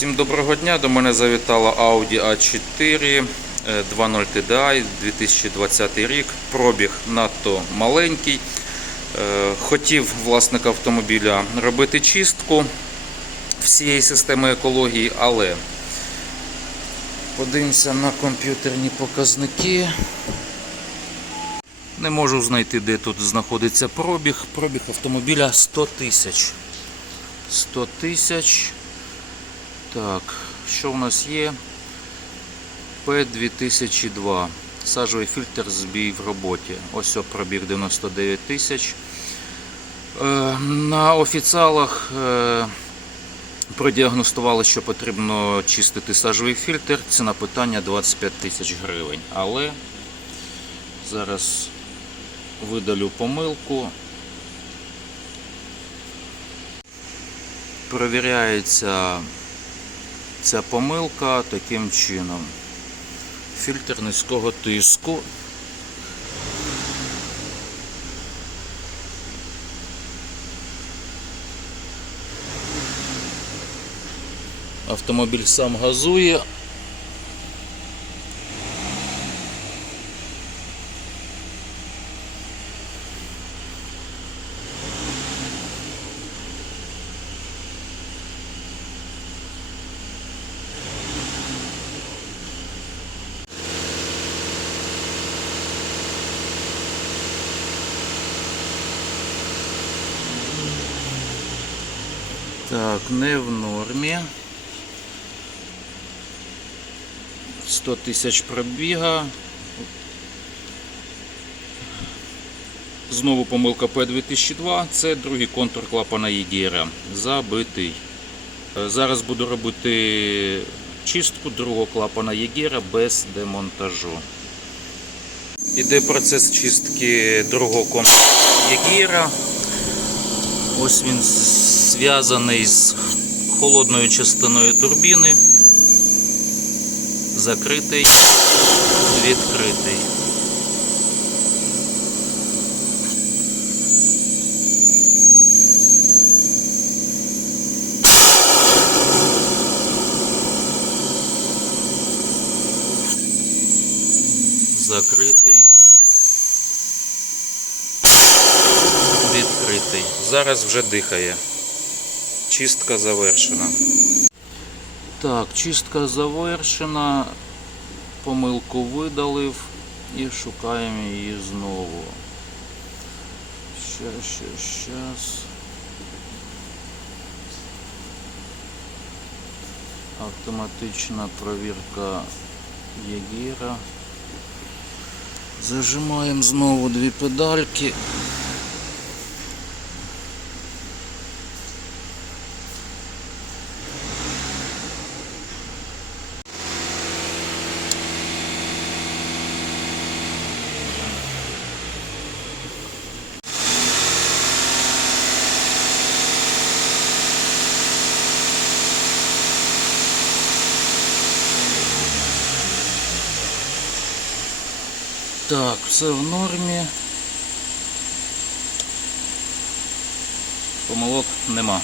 Всім доброго дня. До мене завітала Audi A4 е, 2.0 TDI 2020 рік. Пробіг надто маленький. Е, Хотів власник автомобіля робити чистку всієї системи екології, але подивимося на комп'ютерні показники. Не можу знайти, де тут знаходиться пробіг. Пробіг автомобіля 100 тисяч. 100 тисяч. Так, що в нас є? P2002. Сажовий фільтр збій в роботі. Ось пробіг 99 тисяч. Е, На офіціалах е, продіагностували, що потрібно чистити сажовий фільтр. Ціна питання 25 тисяч гривень. Але зараз видалю помилку. Провіряється ця помилка таким чином. Фільтр низького тиску. Автомобіль сам газує. Так, не в нормі. 100 тисяч пробіга. Знову помилка P2002. Це другий контур клапана Єгера. Забитий. Е, Зараз буду робити чистку другого клапана Єгера без демонтажу. Іде процес чистки другого контура Єгера. Ось він зв'язаний з холодною частиною турбіни. Закритий, відкритий. Закритий. Відкритий. Зараз вже дихає. Чистка завершена. Так, чистка завершена. Помилку видалив і шукаємо її знову. Щас, щас, щас. Автоматична провірка Єгіра. Зажимаємо знову дві педальки. Так, все в нормі. Помилок нема.